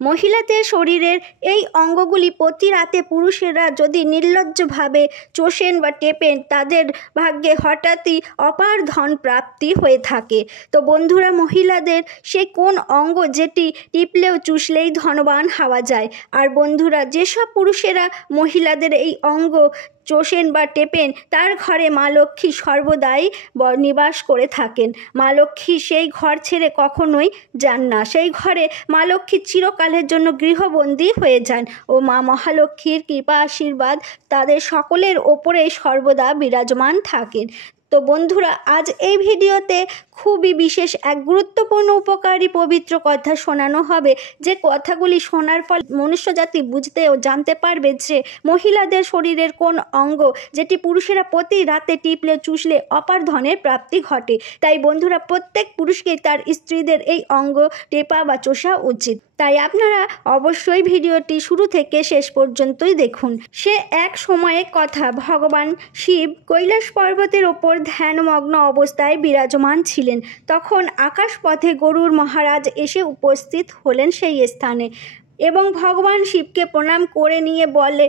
মহিলাদের শরীরের এই অঙ্গগুলি প্রতি রাতে পুরুষেরা যদি নির্লজ্জভাবে চোষেন বা টেপেন, তাদের ভাগ্যে হঠাৎই অপার ধন প্রাপ্তি হয়ে থাকে। তো বন্ধুরা, মহিলাদের সে কোন অঙ্গ যেটি টিপলেও চুষলেই ধনবান হওয়া যায়? আর বন্ধুরা, যেসব পুরুষেরা মহিলাদের এই অঙ্গ চোষেন বা টেপেন, তার ঘরে মা লক্ষ্মী সর্বদাই নিবাস করে থাকেন। মা লক্ষ্মী সেই ঘর ছেড়ে কখনোই যান না। সেই ঘরে মা লক্ষ্মী চিরকালের জন্য গৃহবন্দী হয়ে যান ও মা মহালক্ষ্মীর কৃপা আশীর্বাদ তাদের সকলের ওপরেই সর্বদা বিরাজমান থাকেন। তো বন্ধুরা, আজ এই ভিডিওতে খুবই বিশেষ এক গুরুত্বপূর্ণ উপকারী পবিত্র কথা শোনানো হবে, যে কথাগুলি শোনার ফলে মনুষ্যজাতি বুঝতে ও জানতে পারবে যে মহিলাদের শরীরের কোন অঙ্গ যেটি পুরুষেরা প্রতি রাতে টিপলে চুষলে অপার ধনের প্রাপ্তি ঘটে। তাই বন্ধুরা, প্রত্যেক পুরুষকেই তার স্ত্রীদের এই অঙ্গ টেপা বা চোষা উচিত। তাই আপনারা অবশ্যই ভিডিওটি শুরু থেকে শেষ পর্যন্তই দেখুন। সে এক সময়ের কথা, ভগবান শিব কৈলাস পর্বতের ওপর ধ্যানমগ্ন অবস্থায় বিরাজমান ছিলেন। তখন আকাশপথে গরুর মহারাজ এসে উপস্থিত হলেন সেই স্থানে এবং ভগবান শিবকে প্রণাম করে নিয়ে বলে,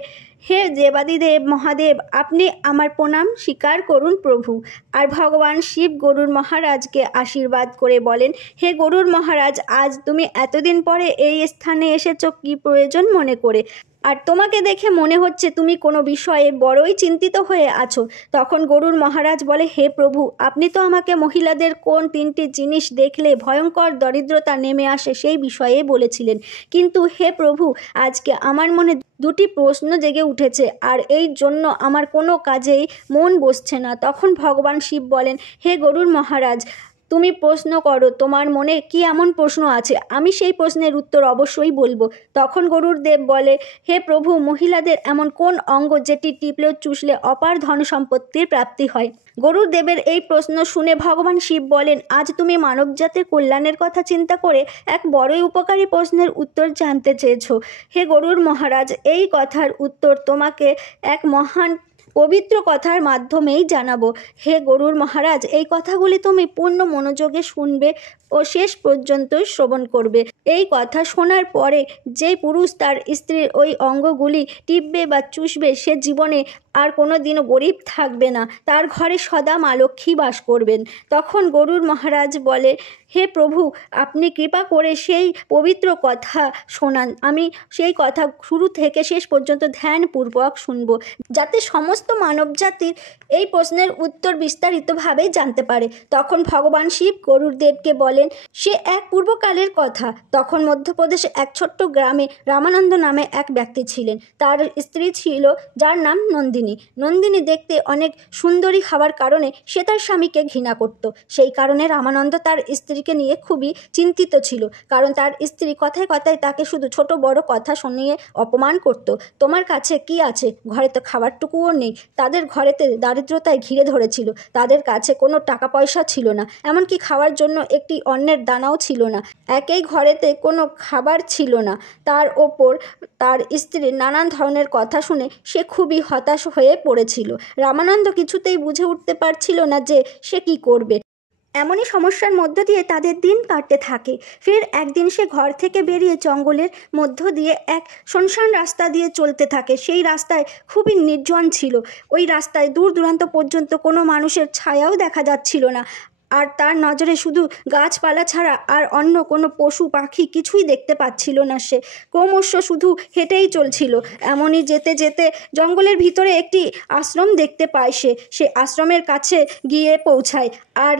হে দেবাদিদেব মহাদেব, আপনি আমার প্রণাম স্বীকার করুন প্রভু। আর ভগবান শিব গরুর মহারাজকে আশীর্বাদ করে বলেন, হে গরুর মহারাজ, আজ তুমি এতদিন পরে এই স্থানে এসেছো কি প্রয়োজন মনে করে? আর তোমাকে দেখে মনে হচ্ছে তুমি কোনো বিষয়ে বড়ই চিন্তিত হয়ে আছো। তখন গরুর মহারাজ বলে, হে প্রভু, আপনি তো আমাকে মহিলাদের কোন 3টি জিনিস দেখলে ভয়ঙ্কর দরিদ্রতা নেমে আসে সেই বিষয়ে বলেছিলেন। কিন্তু হে প্রভু, আজকে আমার মনে 2টি প্রশ্ন জেগে উঠেছে, আর এই জন্য আমার কোনো কাজেই মন বসছে না। তখন ভগবান শিব বলেন, হে গরুর মহারাজ, তুমি প্রশ্ন করো, তোমার মনে কি এমন প্রশ্ন আছে, আমি সেই প্রশ্নের উত্তর অবশ্যই বলবো। তখন গরুর দেব বলে, হে প্রভু, মহিলাদের এমন কোন অঙ্গ যেটি টিপলেও চুষলে অপার ধন সম্পত্তির প্রাপ্তি হয়? গরুর দেবের এই প্রশ্ন শুনে ভগবান শিব বলেন, আজ তুমি মানবজাতির কল্যাণের কথা চিন্তা করে এক বড়ই উপকারী প্রশ্নের উত্তর জানতে চেয়েছো। হে গরুর মহারাজ, এই কথার উত্তর তোমাকে এক মহান পবিত্র কথার মাধ্যমেই জানাবো। হে গরুর মহারাজ, এই কথাগুলি তুমি পূর্ণ মনোযোগে শুনবে ও শেষ পর্যন্ত শ্রবণ করবে। এই কথা শোনার পরে যে পুরুষ তার স্ত্রীর ওই অঙ্গগুলি টিপবে বা চুষবে, সে জীবনে আর কোনো দিনও গরিব থাকবে না, তার ঘরে সদা মা লক্ষ্মী বাস করবেন। তখন গরুর মহারাজ বলে, হে প্রভু, আপনি কৃপা করে সেই পবিত্র কথা শোনান। আমি সেই কথা শুরু থেকে শেষ পর্যন্ত ধ্যানপূর্বক শুনব, যাতে সমস্ত মানবজাতির এই প্রশ্নের উত্তর বিস্তারিতভাবে জানতে পারে। তখন ভগবান শিব গরুর দেবকে বলেন, সে এক পূর্বকালের কথা। তখন মধ্যপ্রদেশে এক ছোট্ট গ্রামে রামানন্দ নামে এক ব্যক্তি ছিলেন। তার স্ত্রী ছিল, যার নাম নন্দিনী। নন্দিনী দেখতে অনেক সুন্দরী হওয়ার কারণে সে তার স্বামীকে ঘৃণা করত। সেই কারণে রামানন্দ তার স্ত্রীকে নিয়ে খুবই চিন্তিত ছিল, কারণ তার স্ত্রী কথায় কথায় তাকে শুধু ছোট বড় কথা শুনিয়ে অপমান করত। তোমার কাছে কি আছে? ঘরে তো খাবারটুকুও নেই। তাদের ঘরেতে দারিদ্রতায় ঘিরে ধরেছিল। তাদের কাছে কোনো টাকা পয়সা ছিল না, এমনকি খাওয়ার জন্য একটি অন্নের দানাও ছিল না। একই ঘরেতে কোনো খাবার ছিল না। তার ওপর তার স্ত্রীর নানান ধরনের কথা শুনে সে খুবই হতাশ হয়ে পড়েছিল। রামানন্দ কিছুতেই বুঝে উঠতে পারছিল না যে সে কি করবে। এমনই সমস্যার মধ্য দিয়ে তাদের দিন কাটতে থাকে। ফের একদিন সে ঘর থেকে বেরিয়ে জঙ্গলের মধ্য দিয়ে এক শুনশান রাস্তা দিয়ে চলতে থাকে। সেই রাস্তায় খুবই নির্জন ছিল। ওই রাস্তায় দূর দূরান্ত পর্যন্ত কোনো মানুষের ছায়াও দেখা যাচ্ছিল না। আর তার নজরে শুধু গাছপালা ছাড়া আর অন্য কোনো পশু পাখি কিছুই দেখতে পাচ্ছিল না। সে ক্রমশ শুধু হেঁটেই চলছিল। এমনই যেতে যেতে জঙ্গলের ভিতরে একটি আশ্রম দেখতে পায়। সে আশ্রমের কাছে গিয়ে পৌঁছায় আর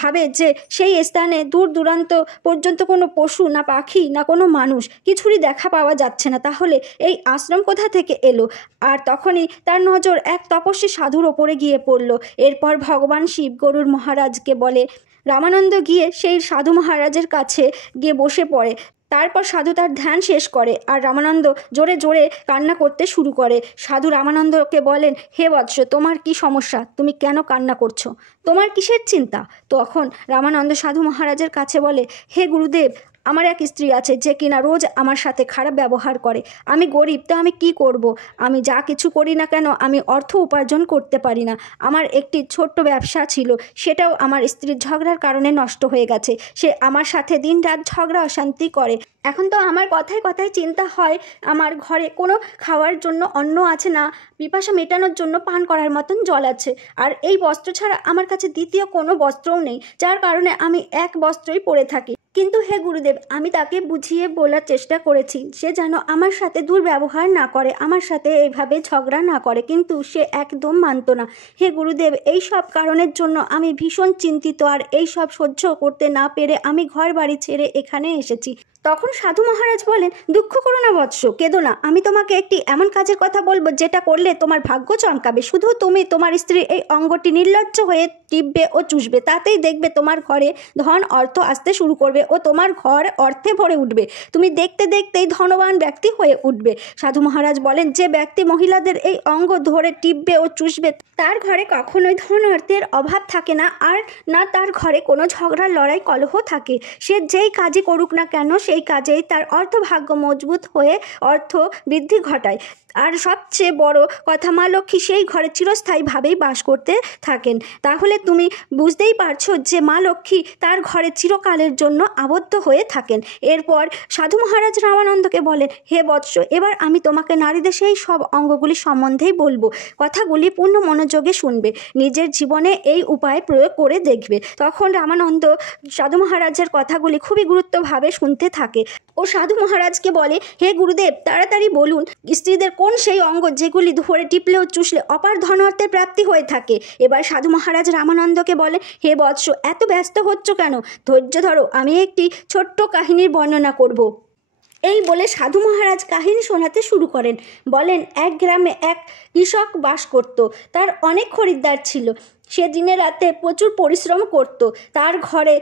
ভাবে যে সেই স্থানে দূর দূরান্ত পর্যন্ত কোনো পশু না পাখি না কোনো মানুষ কিছুরই দেখা পাওয়া যাচ্ছে না। তাহলে এই আশ্রম কোথা থেকে এলো? আর তখনই তার নজর এক তপস্বী সাধুর ওপরে গিয়ে পড়ল। এরপর ভগবান শিব গরুর মহারাজকে বলে, রামানন্দ গিয়ে সেই সাধু মহারাজের কাছে গিয়ে বসে পড়ে। তারপর সাধু তার ধ্যান শেষ করে আর রামানন্দ জোরে জোরে কান্না করতে শুরু করে। সাধু রামানন্দকে বলেন, হে বৎস, তোমার কি সমস্যা? তুমি কেন কান্না করছো? তোমার কিসের চিন্তা? তখন রামানন্দ সাধু মহারাজের কাছে বলে, হে গুরুদেব, আমার এক স্ত্রী আছে যে কিনা রোজ আমার সাথে খারাপ ব্যবহার করে। আমি গরিব, তো আমি কি করব? আমি যা কিছু করি না কেন আমি অর্থ উপার্জন করতে পারি না। আমার একটি ছোট্ট ব্যবসা ছিল, সেটাও আমার স্ত্রীর ঝগড়ার কারণে নষ্ট হয়ে গেছে। সে আমার সাথে দিনরাত ঝগড়া অশান্তি করে। এখন তো আমার কথায় কথায় চিন্তা হয় আমার ঘরে কোনো খাওয়ার জন্য অন্ন আছে না, পিপাসা মেটানোর জন্য পান করার মতন জল আছে, আর এই বস্ত্র ছাড়া আমার কাছে দ্বিতীয় কোনো বস্ত্রও নেই, যার কারণে আমি এক বস্ত্রই পরে থাকি। কিন্তু হে গুরুদেব, আমি তাকে বুঝিয়ে বলার চেষ্টা করেছি সে যেন আমার সাথে দুর্ব্যবহার না করে, আমার সাথে এইভাবে ঝগড়া না করে, কিন্তু সে একদম মানত না। হে গুরুদেব, এই সব কারণের জন্য আমি ভীষণ চিন্তিত, আর এই সব সহ্য করতে না পেরে আমি ঘর বাড়ি ছেড়ে এখানে এসেছি। তখন সাধু মহারাজ বলেন, দুঃখ করো না বৎস, কেঁদো না। আমি তোমাকে একটি এমন কাজের কথা বলবো যেটা করলে তোমার ভাগ্য চমকাবে। শুধু তুমি তোমার স্ত্রীর এই অঙ্গটি নির্লজ্জ হয়ে টিপবে ও চুষবে, তাতেই দেখবে তোমার ঘরে ধন অর্থ আসতে শুরু করবে ও তোমার ঘর অর্থে ভরে উঠবে। তুমি দেখতে দেখতেই ধনবান ব্যক্তি হয়ে উঠবে। সাধু মহারাজ বলেন, যে ব্যক্তি মহিলাদের এই অঙ্গ ধরে টিপবে ও চুষবে তার ঘরে কখনোই ধন অর্থের অভাব থাকে না, আর না তার ঘরে কোনো ঝগড়া লড়াই কলহ থাকে। সে যেই কাজই করুক না কেন সেই কাজেই তার অর্থভাগ্য মজবুত হয়ে অর্থ বৃদ্ধি ঘটায়। আর সবচেয়ে বড় কথা, মা লক্ষ্মী সেই ঘরে চিরস্থায়ীভাবেই বাস করতে থাকেন। তাহলে তুমি বুঝতেই পারছো যে মা লক্ষ্মী তার ঘরে চিরকালের জন্য আবদ্ধ হয়ে থাকেন। এরপর সাধু মহারাজ রামানন্দকে বলেন, হে বৎস, এবার আমি তোমাকে নারীদের সেই সব অঙ্গগুলি সম্বন্ধেই বলবো। কথাগুলি পূর্ণ মনোযোগে শুনবে, নিজের জীবনে এই উপায় প্রয়োগ করে দেখবে। তখন রামানন্দ সাধু মহারাজের কথাগুলি খুবই গুরুত্বভাবে শুনতে থাকে ও সাধু মহারাজকে বলে, হে গুরুদেব, তাড়াতাড়ি বলুন স্ত্রীদের কোন সেই অঙ্গ যেগুলি ধরে টিপলে ও চুষলে অপার ধন অর্থের প্রাপ্তি হয়ে থাকে। এবার সাধু মহারাজ রামানন্দকে বলে, হে বৎস, এত ব্যস্ত হচ্ছ কেন? ধৈর্য ধরো, আমি একটি ছোট্ট কাহিনীর বর্ণনা করব। এই বলে সাধু মহারাজ কাহিনী শোনাতে শুরু করেন। বলেন, এক গ্রামে এক কৃষক বাস করত। তার অনেক খরিদ্দার ছিল। সে দিনে রাতে প্রচুর পরিশ্রম করত। তার ঘরে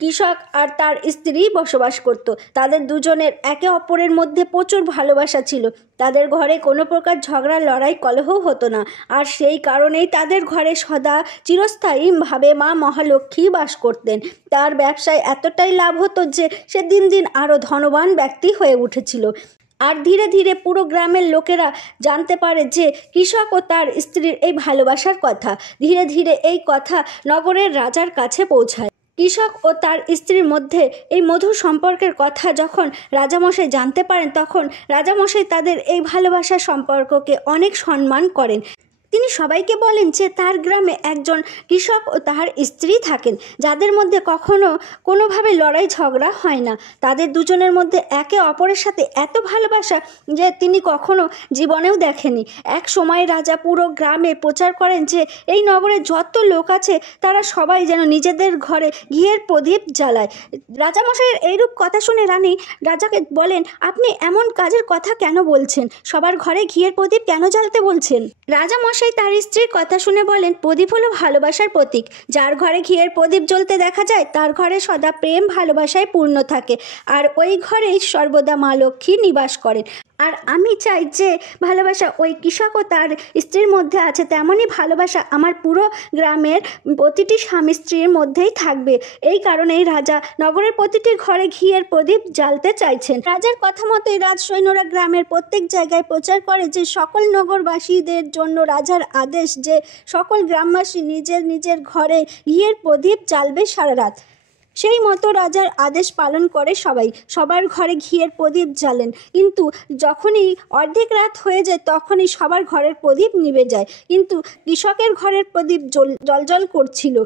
কৃষক আর তার স্ত্রী বসবাস করত। তাদের দুজনের একে অপরের মধ্যে প্রচুর ভালোবাসা ছিল। তাদের ঘরে কোনো প্রকার ঝগড়া লড়াই কলহ হতো না, আর সেই কারণেই তাদের ঘরে সদা চিরস্থায়ীভাবে মা মহালক্ষ্মী বাস করতেন। তার ব্যবসায় এতটাই লাভ হতো যে সে দিন দিন আরও ধনবান ব্যক্তি হয়ে উঠেছিল। আর ধীরে ধীরে পুরো গ্রামের লোকেরা জানতে পারে যে কৃষক ও তার স্ত্রীর এই ভালোবাসার কথা। ধীরে ধীরে এই কথা নগরের রাজার কাছে পৌঁছায়। কৃষক ও তার স্ত্রীর মধ্যে এই মধুর সম্পর্কের কথা যখন রাজামশাই জানতে পারেন, তখন রাজামশাই তাদের এই ভালোবাসার সম্পর্ককে অনেক সম্মান করেন। তিনি সবাইকে বলেন যে তার গ্রামে একজন কৃষক ও তার স্ত্রী থাকেন, যাদের মধ্যে কখনো কোনোভাবে লড়াই ঝগড়া হয় না। তাদের দুজনের মধ্যে একে অপরের সাথে এত ভালোবাসা যে তিনি কখনো জীবনেও দেখেনি। এক সময় রাজা পুরো গ্রামে প্রচার করেন যে এই নগরে যত লোক আছে তারা সবাই যেন নিজেদের ঘরে ঘিয়ের প্রদীপ জ্বালায়। রাজামশাইয়ের এইরূপ কথা শুনে রানী রাজাকে বলেন, আপনি এমন কাজের কথা কেন বলছেন? সবার ঘরে ঘিয়ের প্রদীপ কেন জ্বালতে বলছেন? রাজামশাই তার স্ত্রীর কথা শুনে বলেন, প্রদীপ হলো ভালোবাসার প্রতীক। যার ঘরে ঘিয়ের প্রদীপ জ্বলতে দেখা যায় তার ঘরে সদা প্রেম ভালোবাসায় পূর্ণ থাকে, আর ওই ঘরেই সর্বদা মা লক্ষ্মী নিবাস করেন। আর আমি চাই যে ভালোবাসা ওই কৃষক ও তার স্ত্রীর মধ্যে আছে, তেমনই ভালোবাসা আমার পুরো গ্রামের প্রতিটি স্বামী স্ত্রীর মধ্যেই থাকবে। এই কারণেই রাজা নগরের প্রতিটি ঘরে ঘিয়ের প্রদীপ জ্বালতে চাইছেন। রাজার কথা মতোই রাজসৈন্যরা গ্রামের প্রত্যেক জায়গায় প্রচার করে যে সকল নগরবাসীদের জন্য রাজার আদেশ যে সকল গ্রামবাসী নিজের নিজের ঘরে ঘিয়ের প্রদীপ জ্বালবে সারা রাত। সেই মতো রাজার আদেশ পালন করে সবাই সবার ঘরে ঘিয়ের প্রদীপ জ্বালেন। কিন্তু যখনই অর্ধেক রাত হয়ে যায় তখনই সবার ঘরের প্রদীপ নিভে যায়। কিন্তু কৃষকের ঘরের প্রদীপ জ্বলজ্বল করছিল।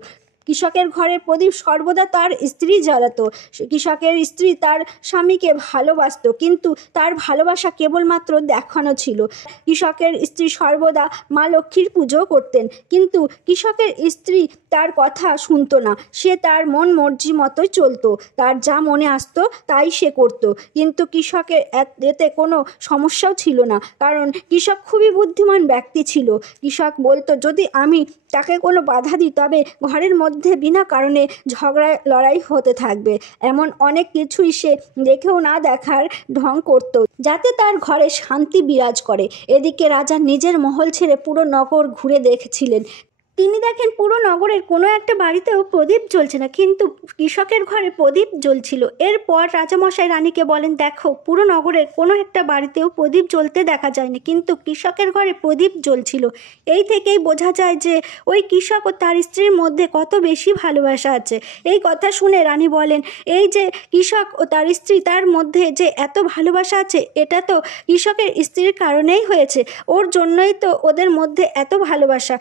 কৃষকের ঘরের প্রদীপ সর্বদা তার স্ত্রী জ্বালাতো। কৃষকের স্ত্রী তার স্বামীকে ভালোবাসত, কিন্তু তার ভালোবাসা কেবলমাত্র দেখানো ছিল। কৃষকের স্ত্রী সর্বদা মা লক্ষ্মীর পুজো করতেন, কিন্তু কৃষকের স্ত্রী তার কথা শুনতো না। সে তার মন মর্জি মতোই চলতো, তার যা মনে আসতো তাই সে করত। কিন্তু কৃষকের এতে কোনো সমস্যাও ছিল না, কারণ কৃষক খুবই বুদ্ধিমান ব্যক্তি ছিল। কৃষক বলতো, যদি আমি তাকে কোনো বাধা দিই তবে ঘরের মধ্যে বিনা কারণে ঝগড়া লড়াই হতে থাকবে। এমন অনেক কিছুই সে দেখেও না দেখার ঢং করত, যাতে তার ঘরে শান্তি বিরাজ করে। এদিকে রাজা নিজের মহল ছেড়ে পুরো নগর ঘুরে দেখছিলেন। তিনি দেখেন পুরো নগরের কোনো একটা বাড়িতেও প্রদীপ জ্বলছে না, কিন্তু কৃষকের ঘরে প্রদীপ জ্বলছিল। এরপর রাজামশাই রানীকে বলেন, দেখো পুরো নগরের কোনো একটা বাড়িতেও প্রদীপ জ্বলতে দেখা যায়নি, কিন্তু কৃষকের ঘরে প্রদীপ জ্বলছিল। এই থেকেই বোঝা যায় যে ওই কৃষক ও তার স্ত্রীর মধ্যে কত বেশি ভালোবাসা আছে। এই কথা শুনে রানী বলেন, এই যে কৃষক ও তার স্ত্রী, তার মধ্যে যে এত ভালোবাসা আছে, এটা তো কৃষকের স্ত্রীর কারণেই হয়েছে, ওর জন্যই তো ওদের মধ্যে এত ভালোবাসা।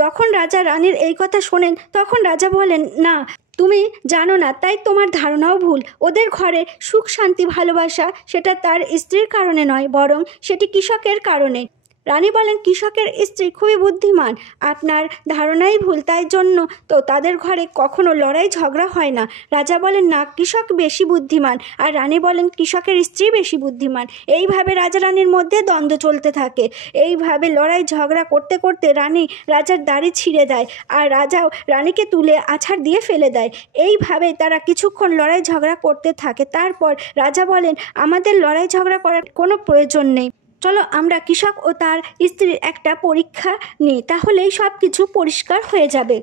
যখন রাজা রানীর এই কথা শোনেন তখন রাজা বলেন, না, তুমি জানো না, তাই তোমার ধারণাও ভুল। ওদের ঘরে সুখ শান্তি ভালোবাসা সেটা তার স্ত্রীর কারণে নয়, বরং সেটি কৃষকের কারণে। রানী বলেন, কৃষকের স্ত্রী খুবই বুদ্ধিমান, আপনার ধারণাই ভুল, তাই জন্য তো তাদের ঘরে কখনো লড়াই ঝগড়া হয় না। রাজা বলেন, না, কৃষক বেশি বুদ্ধিমান। আর রানী বলেন, কৃষকের স্ত্রী বেশি বুদ্ধিমান। এইভাবে রাজা রানীর মধ্যে দ্বন্দ্ব চলতে থাকে। এইভাবে লড়াই ঝগড়া করতে করতে রানী রাজার দাড়ি ছিঁড়ে দেয়, আর রাজাও রানীকে তুলে আছাড় দিয়ে ফেলে দেয়। এইভাবে তারা কিছুক্ষণ লড়াই ঝগড়া করতে থাকে। তারপর রাজা বলেন, আমাদের লড়াই ঝগড়া করার কোনো প্রয়োজন নেই, চলো আমরা কৃষক ও তার স্ত্রীর একটা পরীক্ষা নিই, তাহলেই সব কিছু পরিষ্কার হয়ে যাবে।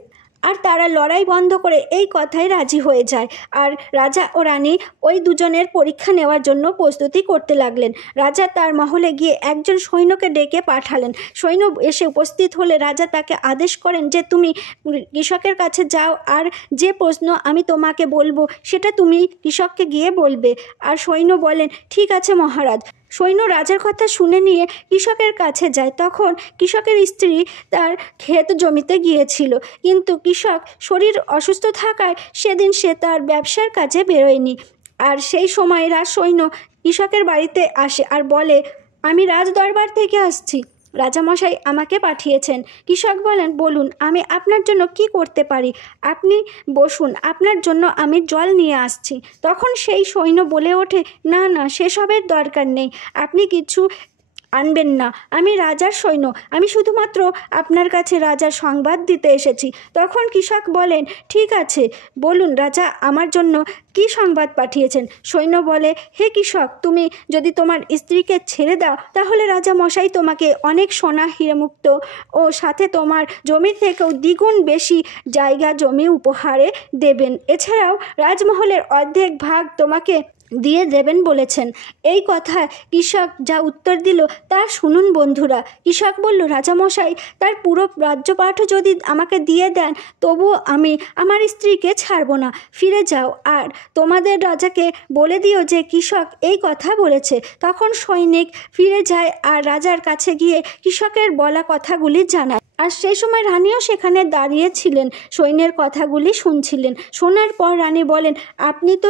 আর তারা লড়াই বন্ধ করে এই কথায় রাজি হয়ে যায়। আর রাজা ও রানী ওই দুজনের পরীক্ষা নেওয়ার জন্য প্রস্তুতি করতে লাগলেন। রাজা তার মহলে গিয়ে একজন সৈন্যকে ডেকে পাঠালেন। সৈন্য এসে উপস্থিত হলে রাজা তাকে আদেশ করেন যে, তুমি কৃষকের কাছে যাও, আর যে প্রশ্ন আমি তোমাকে বলবো সেটা তুমি কৃষককে গিয়ে বলবে। আর সৈন্য বলেন, ঠিক আছে মহারাজ। সৈন্য রাজার কথা শুনে নিয়ে কৃষকের কাছে যায়। তখন কৃষকের স্ত্রী তার ক্ষেত জমিতে গিয়েছিল, কিন্তু কৃষক শরীর অসুস্থ থাকায় সেদিন সে তার ব্যবসার কাজে বেরোয়নি। আর সেই সময় সৈন্য কৃষকের বাড়িতে আসে আর বলে, আমি রাজ দরবার থেকে আসছি, রাজামশাই আমাকে পাঠিয়েছেন। কৃষক বলেন, বলুন, আমি আপনার জন্য কি করতে পারি? আপনি বসুন, আপনার জন্য আমি জল নিয়ে আসছি। তখন সেই সৈন্য বলে ওঠে, না না, সেসবের দরকার নেই, আপনি কিছু আনবেন না, আমি রাজার সৈন্য, আমি শুধুমাত্র আপনার কাছে রাজার সংবাদ দিতে এসেছি। তখন কৃষক বলেন, ঠিক আছে, বলুন রাজা আমার জন্য কি সংবাদ পাঠিয়েছেন? সৈন্য বলে, হে কৃষক, তুমি যদি তোমার স্ত্রীকে ছেড়ে দাও তাহলে রাজা মশাই তোমাকে অনেক সোনা হীরামুক্ত ও সাথে তোমার জমির থেকেও দ্বিগুণ বেশি জায়গা জমি উপহারে দেবেন। এছাড়াও রাজমহলের অর্ধেক ভাগ তোমাকে দিয়ে দেবেন বলেছেন। এই কথা কৃষক যা উত্তর দিল তা শুনুন বন্ধুরা। কৃষক বলল, রাজামশাই, তার পুরো রাজ্যপাটও যদি আমাকে দিয়ে দেন তবুও আমি আমার স্ত্রীকে ছাড়ব না। ফিরে যাও আর তোমাদের রাজাকে বলে দিও যে কৃষক এই কথা বলেছে। তখন সৈনিক ফিরে যায় আর রাজার কাছে গিয়ে কৃষকের বলা কথাগুলি জানায়। আর সেই সময় রানীও সেখানে দাঁড়িয়েছিলেন, সৈন্যের কথাগুলি শুনছিলেন। শোনার পর রানী বলেন, আপনি তো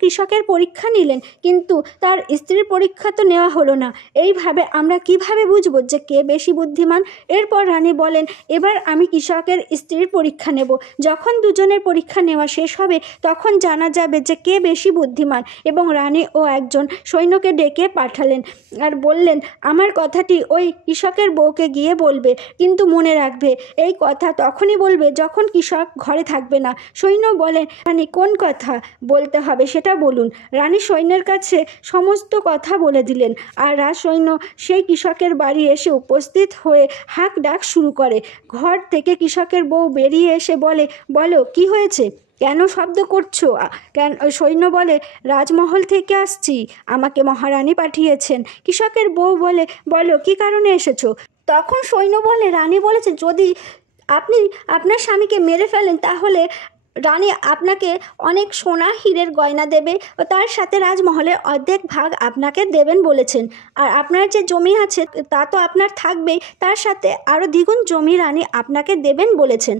কৃষকের পরীক্ষা নিলেন, কিন্তু তার স্ত্রীর পরীক্ষা তো নেওয়া হলো না। এইভাবে আমরা কিভাবে বুঝবো যে কে বেশি বুদ্ধিমান? এরপর রানী বলেন, এবার আমি কৃষকের স্ত্রীর পরীক্ষা নেব। যখন দুজনের পরীক্ষা নেওয়া শেষ হবে তখন জানা যাবে যে কে বেশি বুদ্ধিমান। এবং রানী ও একজন সৈন্যকে ডেকে পাঠালেন আর বললেন, আমার কথাটি ওই কৃষকের বউকে গিয়ে বলবে, কিন্তু মনে রাখবে এই কথা তখনই বলবে যখন কৃষক ঘরে থাকবে না। সৈন্য বলেন, রানী কোন কথা বলতে হবে সেটা বলুন। রানী সৈন্যের কাছে সমস্ত কথা বলে দিলেন। আর সৈন্য সেই কৃষকের বাড়ি এসে উপস্থিত হয়ে হাঁক ডাক শুরু করে। ঘর থেকে কৃষকের বউ বেরিয়ে এসে বলে, বলো কি হয়েছে, কেন শব্দ করছো? কেন? সৈন্য বলে, রাজমহল থেকে আসছি, আমাকে মহারানী পাঠিয়েছেন। কৃষকের বউ বলে, বলো কি কারণে এসেছো? তখন সৈন্য বলে, রানী বলেছে যদি আপনি আপনার স্বামীকে মেরে ফেলেন তাহলে রানী আপনাকে অনেক সোনা হীরের গয়না দেবে ও তার সাথে রাজমহলের অর্ধেক ভাগ আপনাকে দেবেন বলেছেন। আর আপনার যে জমি আছে তা তো আপনার থাকবেই, তার সাথে আরও দ্বিগুণ জমি রানী আপনাকে দেবেন বলেছেন।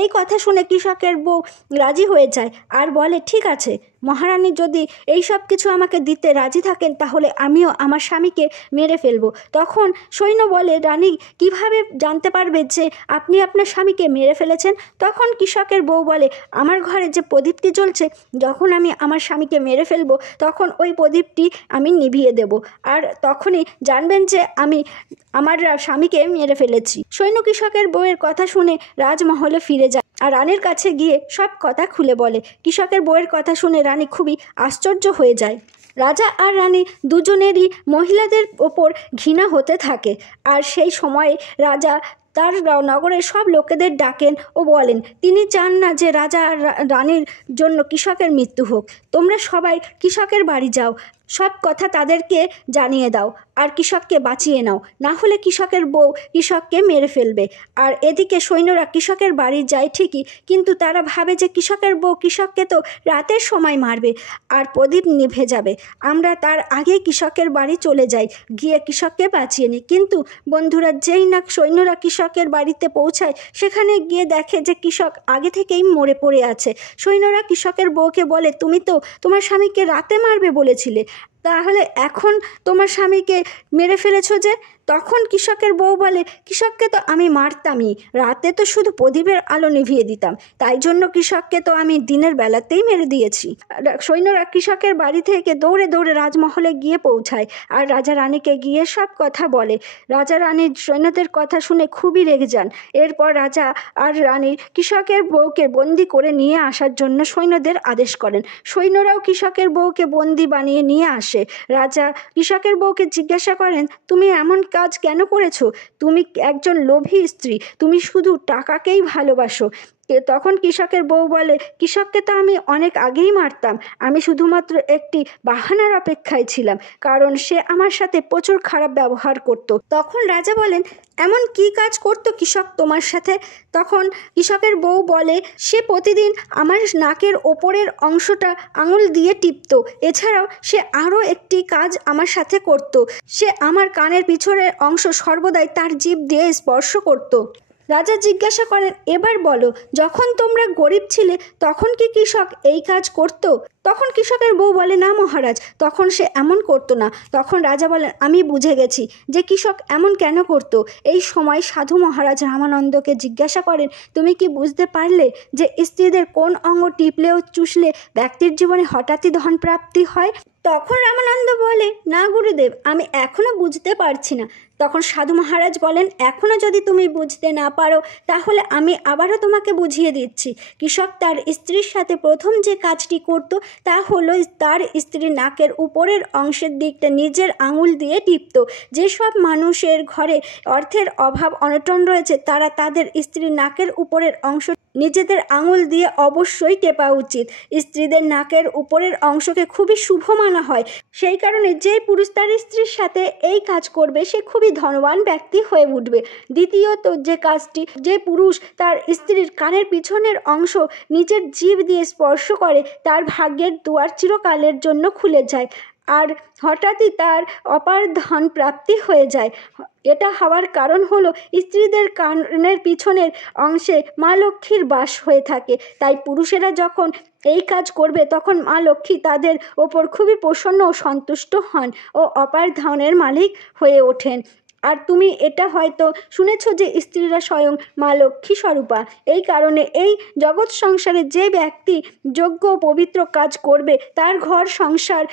এই কথা শুনে কৃষকের বউ রাজি হয়ে যায় আর বলে, ঠিক আছে, মহারানী যদি এই সব কিছু আমাকে দিতে রাজি থাকেন তাহলে আমিও আমার স্বামীকে মেরে ফেলবো। তখন সৈন্য বলে, রানী কিভাবে জানতে পারবে যে আপনি আপনার স্বামীকে মেরে ফেলেছেন? তখন কৃষকের বউ বলে, আমার ঘরে যে প্রদীপটি জ্বলছে, যখন আমি আমার স্বামীকে মেরে ফেলবো তখন ওই প্রদীপটি আমি নিভিয়ে দেব, আর তখনই জানবেন যে আমি আমার স্বামীকে মেরে ফেলেছি। সৈন্য কৃষকের বউয়ের কথা শুনে রাজমহলে ফিরে যায় আর রানীর কাছে গিয়ে সব কথা খুলে বলে। কৃষকের বউয়ের কথা শুনে রানী খুবই আশ্চর্য হয়ে যায়। রাজা আর রানী দুজনেরই মহিলাদের ওপর ঘৃণা হতে থাকে। আর সেই সময়ে রাজা তার নগরের সব লোকেদের ডাকেন ও বলেন তিনি চান না যে রাজা আর রানীর জন্য কৃষকের মৃত্যু হোক। তোমরা সবাই কৃষকের বাড়ি যাও, সব কথা তাদেরকে জানিয়ে দাও আর কৃষককে বাঁচিয়ে নাও, না হলে কৃষকের বউ কৃষককে মেরে ফেলবে। আর এদিকে সৈন্যরা কৃষকের বাড়ি যায় ঠিকই, কিন্তু তারা ভাবে যে কৃষকের বউ কৃষককে তো রাতের সময় মারবে আর প্রদীপ নিভে যাবে, আমরা তার আগেই কৃষকের বাড়ি চলে যাই, গিয়ে কৃষককে বাঁচিয়ে নিই। কিন্তু বন্ধুরা, যেই না সৈন্যরা কৃষকের বাড়িতে পৌঁছায়, সেখানে গিয়ে দেখে যে কৃষক আগে থেকেই মরে পড়ে আছে। সৈন্যরা কৃষকের বউকে বলে, তুমি তো তোমার স্বামীকে রাতে মারবে বলেছিলে, তাহলে এখন তোমার স্বামীকে মেরে ফেলেছো যে? তখন কৃষকের বউ বলে, কৃষককে তো আমি মারতামই, রাতে তো শুধু প্রদীপের আলো নিভিয়ে দিতাম, তাই জন্য কৃষককে তো আমি দিনের বেলাতেই মেরে দিয়েছি। সৈন্যরা কৃষকের বাড়ি থেকে দৌড়ে দৌড়ে রাজমহলে গিয়ে পৌঁছায় আর রাজা রানীকে গিয়ে সব কথা বলে। রাজা রানীর সৈন্যদের কথা শুনে খুবই রেগে যান। এরপর রাজা আর রানী কৃষকের বউকে বন্দি করে নিয়ে আসার জন্য সৈন্যদের আদেশ করেন। সৈন্যরাও কৃষকের বউকে বন্দি বানিয়ে নিয়ে আসে। রাজা কৃষকের বউকে জিজ্ঞাসা করেন, তুমি এমন কাজ কেন করেছো? তুমি একজন লোভী স্ত্রী, তুমি শুধু টাকাকেই ভালোবাসো। তখন কৃষকের বউ বলে, কৃষককে তো আমি অনেক আগেই মারতাম, আমি শুধুমাত্র একটি বাহানার অপেক্ষায় ছিলাম, কারণ সে আমার সাথে প্রচুর খারাপ ব্যবহার করত। তখন রাজা বলেন, এমন কি কাজ করতো কৃষক তোমার সাথে? তখন কৃষকের বউ বলে, সে প্রতিদিন আমার নাকের ওপরের অংশটা আঙুল দিয়ে টিপত, এছাড়াও সে আরও একটি কাজ আমার সাথে করত, সে আমার কানের পিছনের অংশ সর্বদাই তার জিভ দিয়ে স্পর্শ করত। রাজা জিজ্ঞাসা করেন, এবার বলো, যখন তোমরা গরিব ছিলে তখন কি কৃষক এই কাজ করতো? তখন কৃষকের বউ বলে, না মহারাজ, তখন সে এমন করতো না। তখন রাজা বলেন, আমি বুঝে গেছি যে কৃষক এমন কেন করতো। এই সময় সাধু মহারাজ রামানন্দকে জিজ্ঞাসা করেন, তুমি কি বুঝতে পারলে যে স্ত্রীদের কোন অঙ্গ টিপলেও চুষলে ব্যক্তির জীবনে হঠাৎই ধন প্রাপ্তি হয়? তখন রামানন্দ বলে, না গুরুদেব, আমি এখনও বুঝতে পারছি না। তখন সাধু মহারাজ বলেন, এখনও যদি তুমি বুঝতে না পারো, তাহলে আমি আবারও তোমাকে বুঝিয়ে দিচ্ছি। কৃষক তার স্ত্রীর সাথে প্রথম যে কাজটি করত তা হলো তার স্ত্রীর নাকের উপরের অংশের দিকটা নিজের আঙুল দিয়ে টিপত। যেসব মানুষের ঘরে অর্থের অভাব অনটন রয়েছে, তারা তাদের স্ত্রীর নাকের উপরের অংশ নিজেদের আঙুল দিয়ে অবশ্যই টেপা উচিত। স্ত্রীদের নাকের উপরের অংশকে খুবই শুভ মানা হয়, সেই কারণে যে পুরুষ তার স্ত্রীর সাথে এই কাজ করবে সে খুবই ধনবান ব্যক্তি হয়ে উঠবে। দ্বিতীয়ত যে কাজটি, যে পুরুষ তার স্ত্রীর কানের পিছনের অংশ নিজের জিভ দিয়ে স্পর্শ করে, তার ভাগ্যের দুয়ার চিরকালের জন্য খুলে যায় আর হঠাৎই তার অপার ধন প্রাপ্তি হয়ে যায়। এটা হওয়ার কারণ হলো স্ত্রীদের কানের পিছনের অংশে মা লক্ষ্মীর বাস হয়ে থাকে, তাই পুরুষেরা যখন এই কাজ করবে তখন মা লক্ষ্মী তাদের ওপর খুবই প্রসন্ন ও সন্তুষ্ট হন ও অপার ধনের মালিক হয়ে ওঠেন। আর তুমি এটা হয়তো শুনেছ যে স্ত্রীরা স্বয়ং মা লক্ষ্মী স্বরূপা। এই কারণে এই জগৎ সংসারে যে ব্যক্তি যোগ্য পবিত্র কাজ করবে তার ঘর সংসার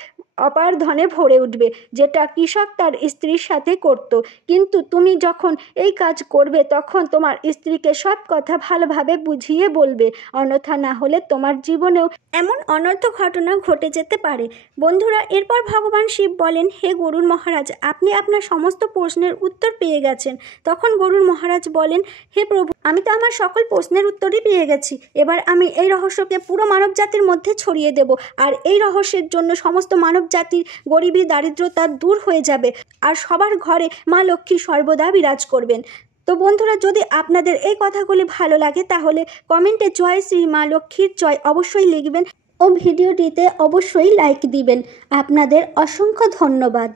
অপার ধনে ভরে উঠবে, যেটা কৃষক তার স্ত্রীর সাথে করত। কিন্তু তুমি যখন এই কাজ করবে তখন তোমার স্ত্রীকে সব কথা ভালোভাবে বুঝিয়ে বলবে, অন্যথা না হলে তোমার জীবনেও এমন অনর্থ ঘটনা ঘটে যেতে পারে। বন্ধুরা, এরপর ভগবান শিব বলেন, হে গরুর মহারাজ, আপনি আপনার সমস্ত প্রশ্নের উত্তর পেয়ে গেছেন। তখন গরুর মহারাজ বলেন, হে প্রভু, আমি তো আমার সকল প্রশ্নের উত্তরই পেয়ে গেছি। এবার আমি এই রহস্যকে পুরো মানব জাতির মধ্যে ছড়িয়ে দেব, আর এই রহস্যের জন্য সমস্ত মানব জাতির গরিবী দারিদ্রতা দূর হয়ে যাবে আর সবার ঘরে মা লক্ষ্মী সর্বদা বিরাজ করবেন। তো বন্ধুরা, যদি আপনাদের এই কথাগুলি ভালো লাগে তাহলে কমেন্টে জয় শ্রী মা লক্ষ্মীর জয় অবশ্যই লিখবেন ও ভিডিওটিতে অবশ্যই লাইক দিবেন। আপনাদের অসংখ্য ধন্যবাদ।